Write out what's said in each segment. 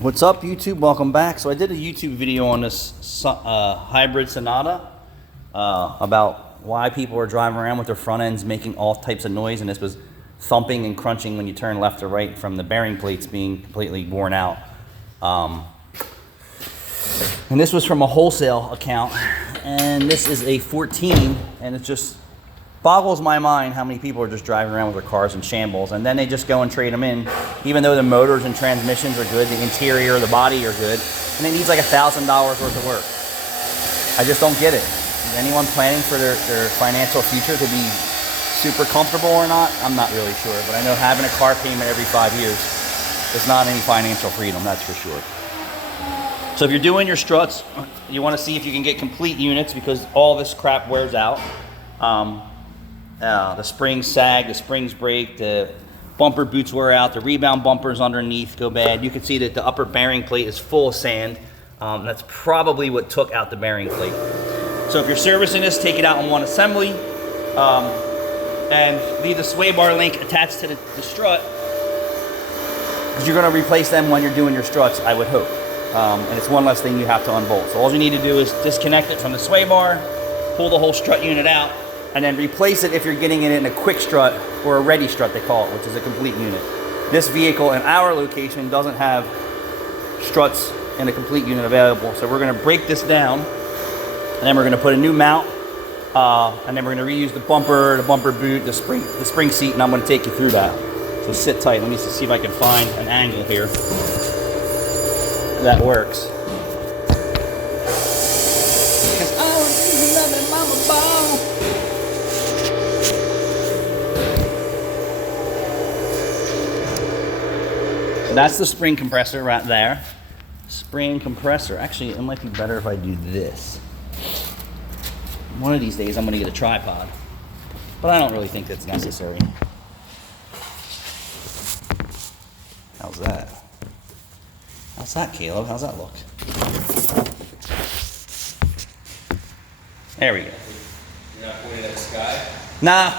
What's up, YouTube? Welcome back. So I did a YouTube video on this hybrid Sonata about why people are driving around with their front ends making all types of noise, and this was thumping and crunching when you turn left or right from the bearing plates being completely worn out. And this was from a wholesale account, and this is a 14, and it just boggles my mind how many people are just driving around with their cars in shambles, and then they just go and trade them in, even though the motors and transmissions are good, the interior, the body are good, and it needs like $1,000 worth of work. I just don't get it. Is anyone planning for their financial future to be super comfortable or not? I'm not really sure, but I know having a car payment every 5 years is not any financial freedom, that's for sure. So if you're doing your struts, you want to see if you can get complete units, because all this crap wears out. The springs sag, the springs break, the bumper boots wear out, the rebound bumpers underneath go bad. You can see that the upper bearing plate is full of sand. That's probably what took out the bearing plate. So if you're servicing this, take it out in one assembly, and leave the sway bar link attached to the strut, because you're going to replace them when you're doing your struts, I would hope. And it's one less thing you have to unbolt. So all you need to do is disconnect it from the sway bar, pull the whole strut unit out, and then replace it if you're getting it in a quick strut or a ready strut, they call it, which is a complete unit. This vehicle in our location doesn't have struts in a complete unit available, so we're going to break this down, and then we're going to put a new mount, and then we're going to reuse the bumper boot, the spring seat, and I'm going to take you through that. So sit tight. Let me see if I can find an angle here that works. That's the spring compressor right there. Spring compressor. Actually, it might be better if I do this. One of these days I'm gonna get a tripod, but I don't really think that's necessary. How's that? How's that, Caleb? How's that look? There we go. You're not pointing at the sky? Nah.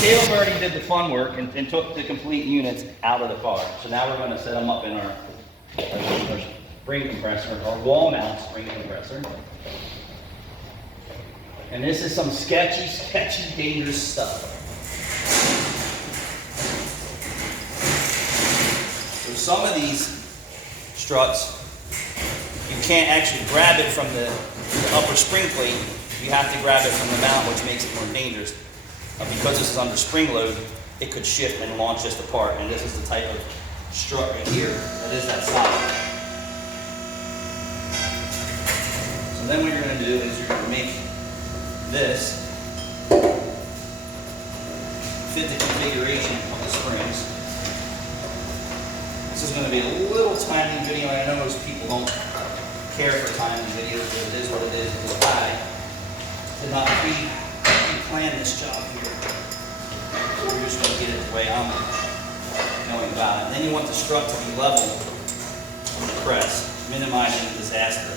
Caleb already did the fun work and took the complete units out of the car. So now we're going to set them up in our spring compressor, our wall mount spring compressor. And this is some sketchy, dangerous stuff. So some of these struts, you can't actually grab it from the upper spring plate. You have to grab it from the mount, which makes it more dangerous. Because this is under spring load, it could shift and launch this apart. And this is the type of strut right here that is that solid. So then what you're going to do is you're going to make this fit the configuration of the springs. This is going to be a little tiny video. I know most people don't care for tiny videos, but it is what it is. Because I did not plan this job here. So we're just going to get it the way I'm going about it. And then you want the strut to be level on the press, minimizing the disaster.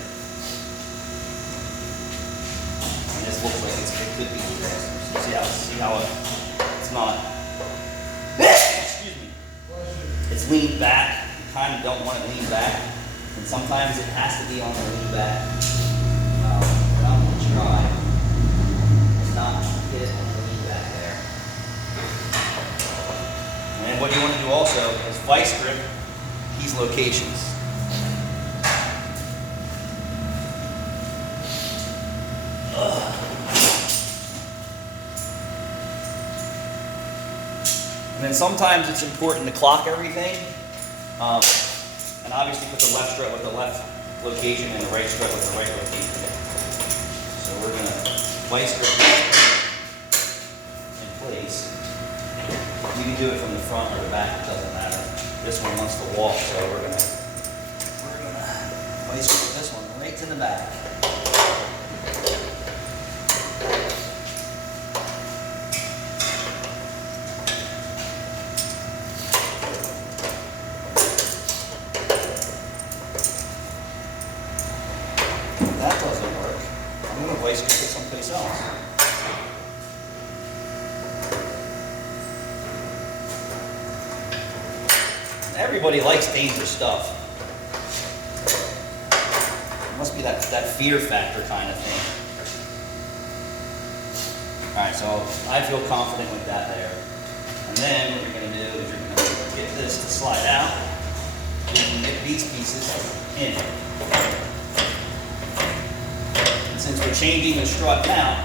And this looks like it could be a disaster. So see how it's not. Excuse me. It's leaned back. You kind of don't want it leaned back. And sometimes it has to be on the lean back. But I'm going to try. Not get it on the lean back there. And what you want to do also is vice grip these locations. And then sometimes it's important to clock everything. And obviously put the left strut with the left location and the right strut with the right location. So we're going to vice grip in place. You can do it from the front or the back, it doesn't matter. This one wants to walk, so we're gonna vice grip this one right to the back. If that doesn't work, I'm gonna vice grip it someplace else. Everybody likes dangerous stuff. It must be that fear factor kind of thing. All right, so I feel confident with that there. And then what you're going to do is you're going to get this to slide out and get these pieces in. And since we're changing the strut mount,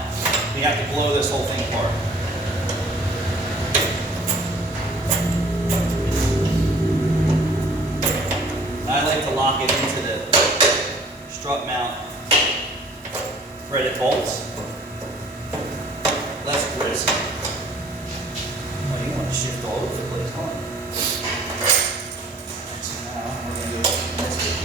we have to blow this whole thing apart. I like to lock it into the strut mount threaded bolts. Less risk. Oh, you want to shift all over the place, huh? So now we're going to do this bit.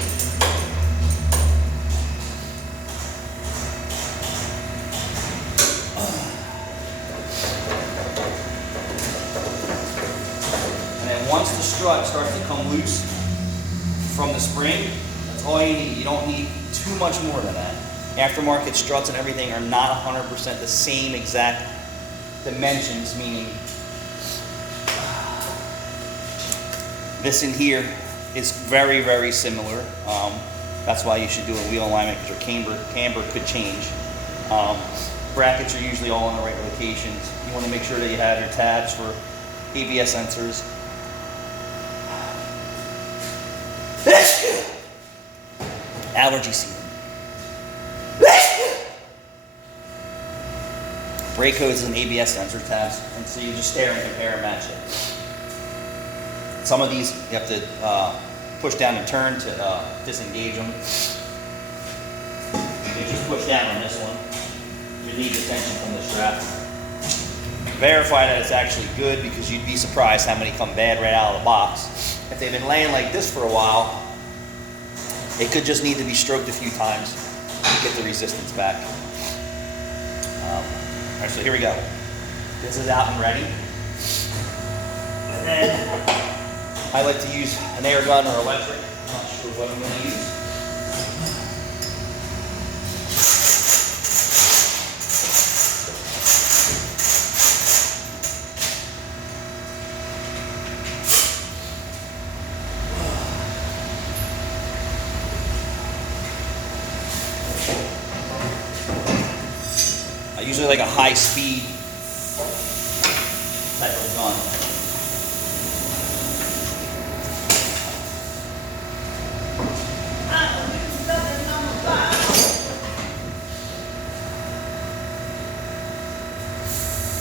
And then once the strut starts to come loose from the spring, that's all you need. You don't need too much more than that. Aftermarket struts and everything are not 100% the same exact dimensions, meaning this in here is very, very similar. That's why you should do a wheel alignment, because your camber could change. Brackets are usually all in the right locations. You want to make sure that you have your tabs for ABS sensors. Allergy season. Brake hose and ABS sensor tabs, and so you just stare and compare and match it. Some of these you have to push down and turn to disengage them. You just push down on this one. You need the tension from the strap. Verify that it's actually good, because you'd be surprised how many come bad right out of the box. If they've been laying like this for a while, it could just need to be stroked a few times to get the resistance back. All right, so here we go. This is out and ready. And then I like to use an air gun or electric. I'm not sure what I'm going to use. I usually like a high speed type of gun.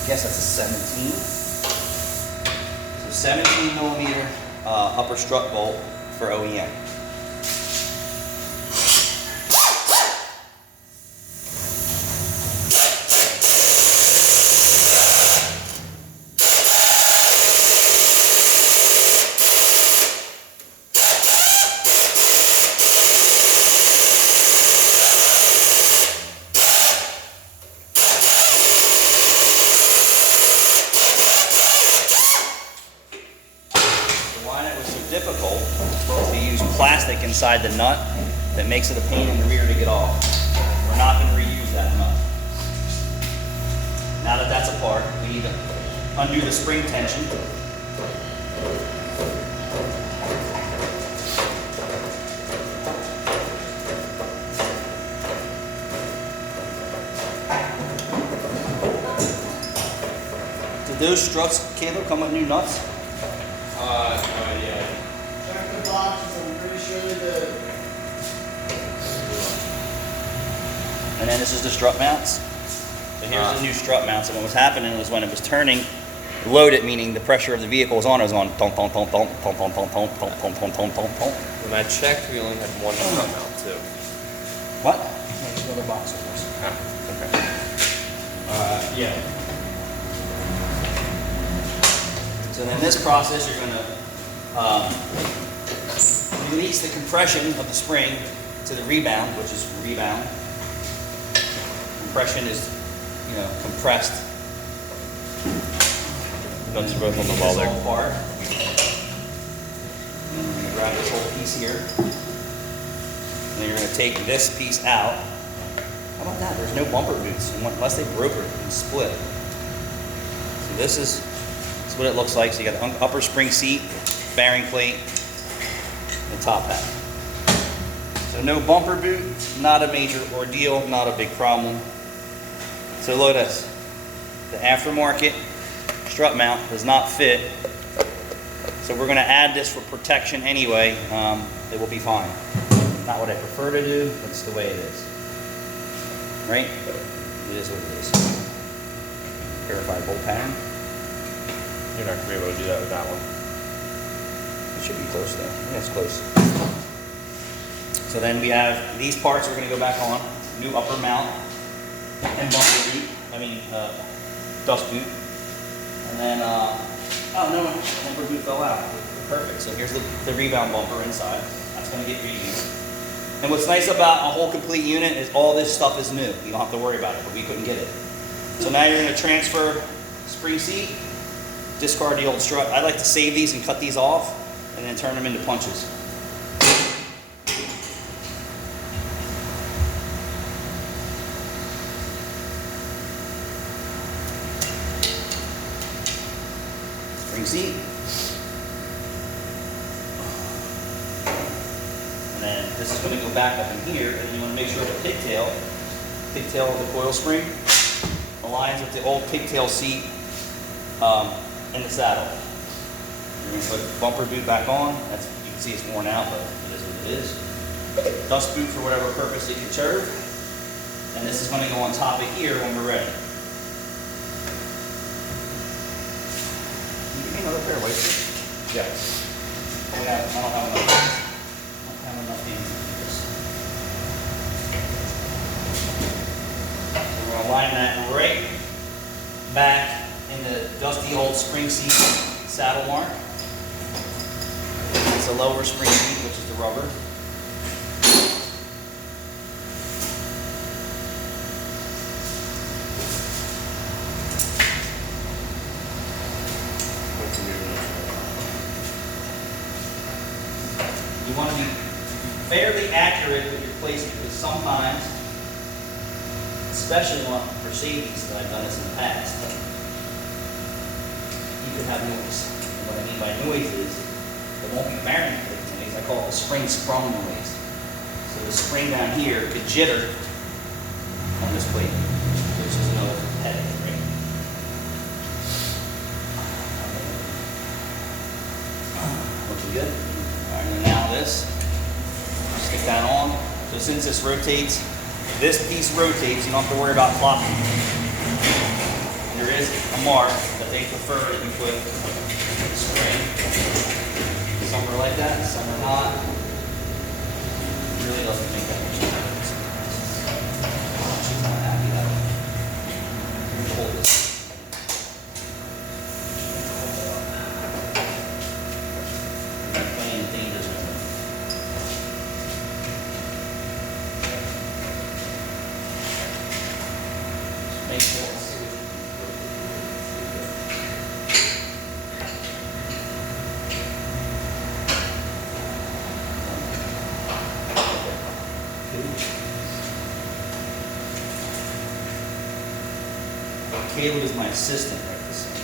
I guess that's a 17. So 17 millimeter upper strut bolt for OEM. Difficult to use plastic inside the nut that makes it a pain in the rear to get off. We're not going to reuse that nut. Now that that's apart, we need to undo the spring tension. Did those struts, Caleb, come with new nuts? No idea. Check the boxes, I'm pretty sure they did. And then this is the strut mounts. So here's the new strut mounts. And what was happening was when it was turning, loaded, meaning the pressure of the vehicle was on, it was going ton ton ton ton ton ton ton ton ton ton ton ton ton ton. When I checked, we only had one strut mount too. What? There's another box of this. Okay. Yeah. So in this process, you're going to release the compression of the spring to the rebound, which is rebound. Compression is, compressed. Nuts are both on the ball This there. all apart. And you're going to grab this whole piece here. And then you're going to take this piece out. How about that? There's no bumper boots unless they broke it and split. So this is what it looks like. So you got the upper spring seat, bearing plate, and top hat. So no bumper boot, not a major ordeal, not a big problem. So look at this. The aftermarket strut mount does not fit. So we're going to add this for protection anyway. It will be fine. Not what I prefer to do, but it's the way it is. Right? It is what it is. Verified bolt pattern. You're not gonna be able to do that with that one. It should be close though. Yeah, it's close. So then we have these parts we're going to go back on. New upper mount and bumper boot. Dust boot. And then, oh no, bumper boot fell out. Perfect. So here's the rebound bumper inside. That's going to get reused. And what's nice about a whole complete unit is all this stuff is new. You don't have to worry about it, but we couldn't get it. So now you're going to transfer spring seat, discard the old strut. I like to save these and cut these off and then turn them into punches. Spring seat. And then this is going to go back up in here, and then you want to make sure the pigtail of the coil spring aligns with the old pigtail seat in the saddle. You're going to put the bumper boot back on. That's, you can see it's worn out, but it is what it is. Dust boot for whatever purpose it can serve. And this is going to go on top of here when we're ready. Can you give me another pair of wipers? Yeah. I don't have enough hands. I don't have enough hands to do this. So we're going to line that right back in the dusty old spring seat saddle mark. It's a lower spring seat, which is the rubber. You want to be fairly accurate with your placement because sometimes, especially for safeties that I've done this in the past, you could have noise. And what I mean by noise is it won't be bearing plate noise. I call it the spring sprung noise. So the spring down here could jitter on this plate, which is another headache, right? Looking good. All right, and now this, stick that on. So since this rotates, this piece rotates, you don't have to worry about flopping. There is a mark that they prefer that you put the spring. Some are like that, some are not. It really doesn't make that much difference. She's not happy that way. Hold this. Caleb is my assistant right this second.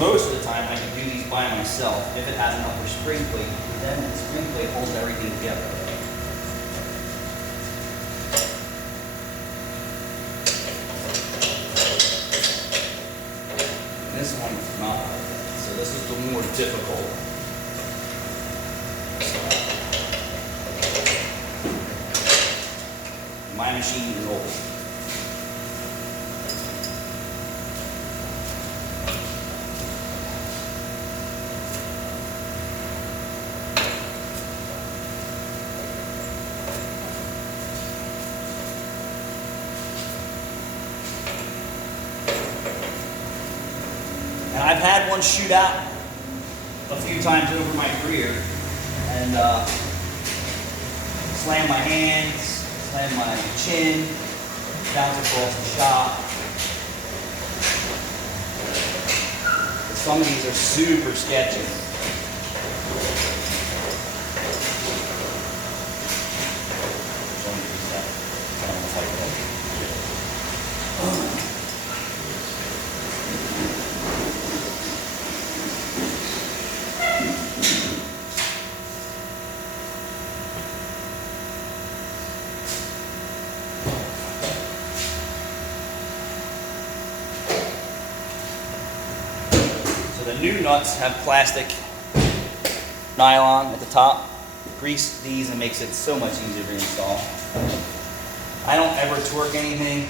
Most of the time I can do these by myself if it has an upper spring plate, then the spring plate holds everything together. This one is not like that, so this is the more difficult. My machine is old. And I've had one shoot out a few times over my career and slam my hands, slam my chin, bounce across the shop. Some of these are super sketchy. the new nuts have plastic nylon at the top. Grease these and makes it so much easier to install. I don't ever torque anything.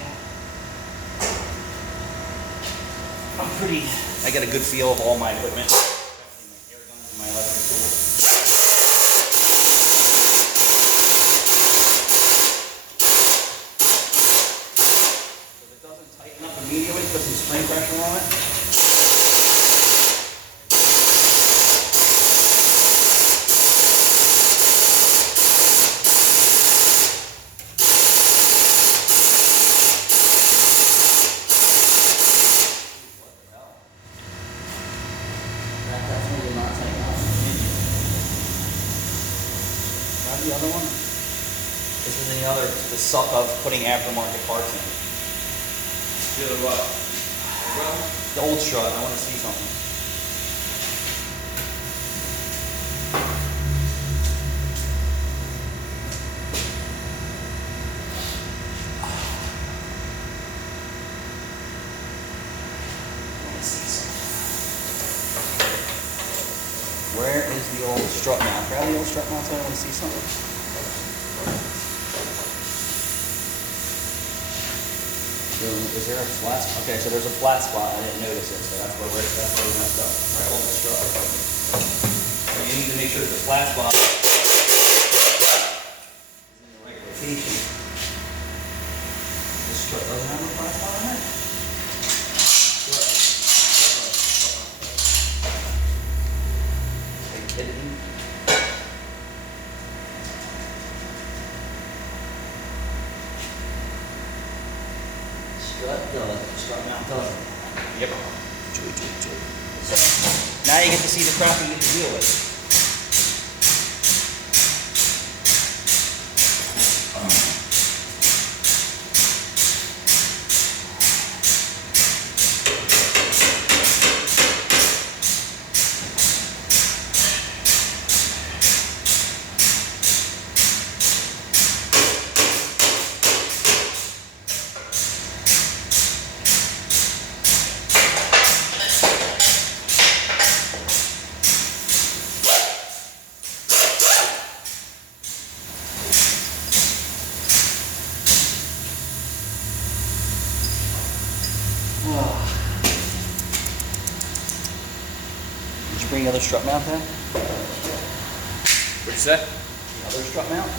I get a good feel of all my equipment, especially my air guns and my electric tools. So if it doesn't tighten up immediately, put some spring pressure on it. The other one? This is the suck of putting aftermarket parts in. The other what? The old strut, I want to see something. I want to see something. Where is the old strut mount? Grab the old strut mount so I want to see something. Is there a flat spot? Okay, so there's a flat spot. I didn't notice it, so that's where we messed up. All right, hold the strut. So you need to make sure that the flat spot is in the right location. This strut doesn't have a flat spot on it? Are you kidding me? Strut does. Strut mount does. Yep. So, now you get to see the crap you get to deal with. Did you bring the other strut mount then? What'd you say? The other strut mount?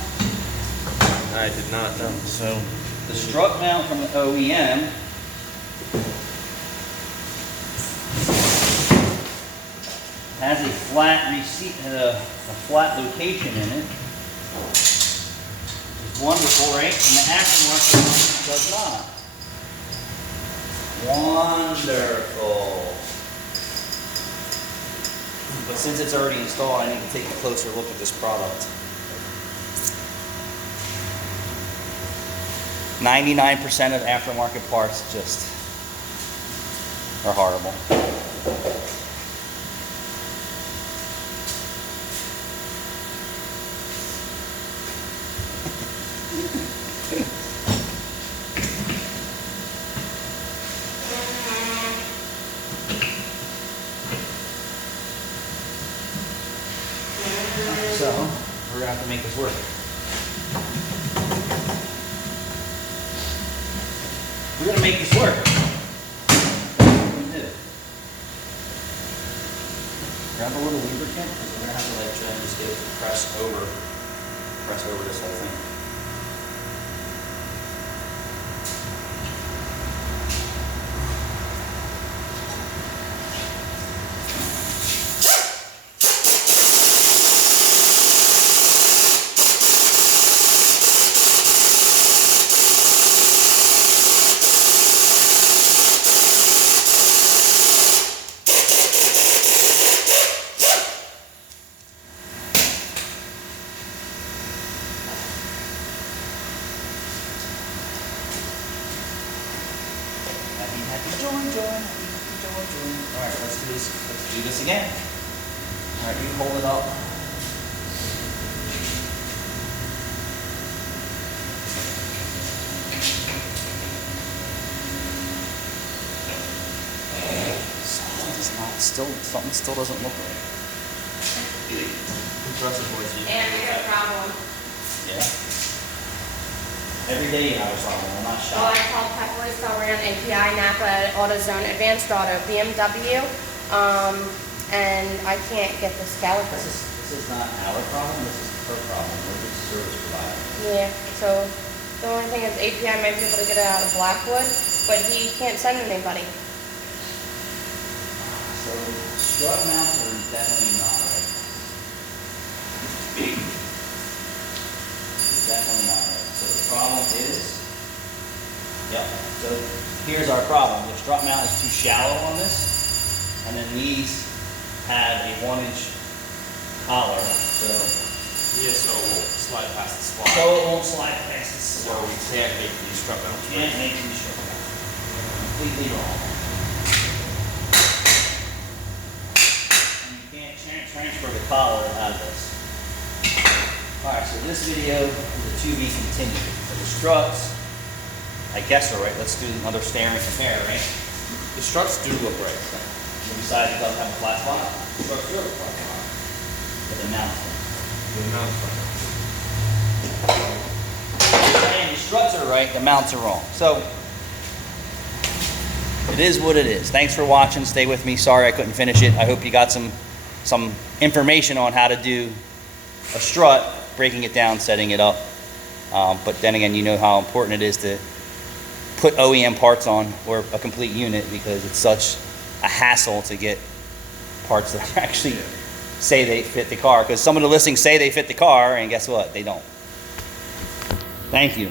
I did not know. So the strut mount from the OEM has a flat flat location in it. It's wonderful, right? And the aftermarket one does not. Wonderful. But since it's already installed, I need to take a closer look at this product. 99% of aftermarket parts just are horrible. So, we're gonna have to make this work. We're gonna make this work. Grab a little lubricant, because we're gonna have to like try and just get it to press over this whole thing. Alright, let's do this again. Alright, you hold it up. Something does not something still doesn't look right. Compressor voice. And we got a problem. Yeah. Every day you have a problem. I'm not Well, I shocked. called Pepperly, still ran API, Napa, AutoZone, Advanced Auto, BMW, and I can't get this caliper. This is not our problem. This is her problem. We're just a service provider. Yeah, so the only thing is API might be able to get it out of Blackwood, but he can't send anybody. So strut mounts are definitely not right. Definitely not right. So the problem is, yep. So here's our problem. The strut mount is too shallow on this, and then these have a 1-inch collar, so Yeah, so it won't slide past the slot. it won't slide past the So slot. we can't make these strut mounts. You can't make these strut mounts. Completely wrong. And you can't transfer the collar out of this. Alright, so this video is a to be continued. So the struts, I guess are right. Let's do another stare and compare, right? The struts do look right. Besides, it doesn't have a flat spot. The struts do have a flat spot. But the mounts don't. The mounts And the struts are right, the mounts are wrong. So, it is what it is. Thanks for watching. Stay with me. Sorry I couldn't finish it. I hope you got some information on how to do a strut, breaking it down, setting it up. But then again, you know how important it is to put OEM parts on, or a complete unit, because it's such a hassle to get parts that actually say they fit the car, because some of the listings say they fit the car, and guess what? They don't. Thank you.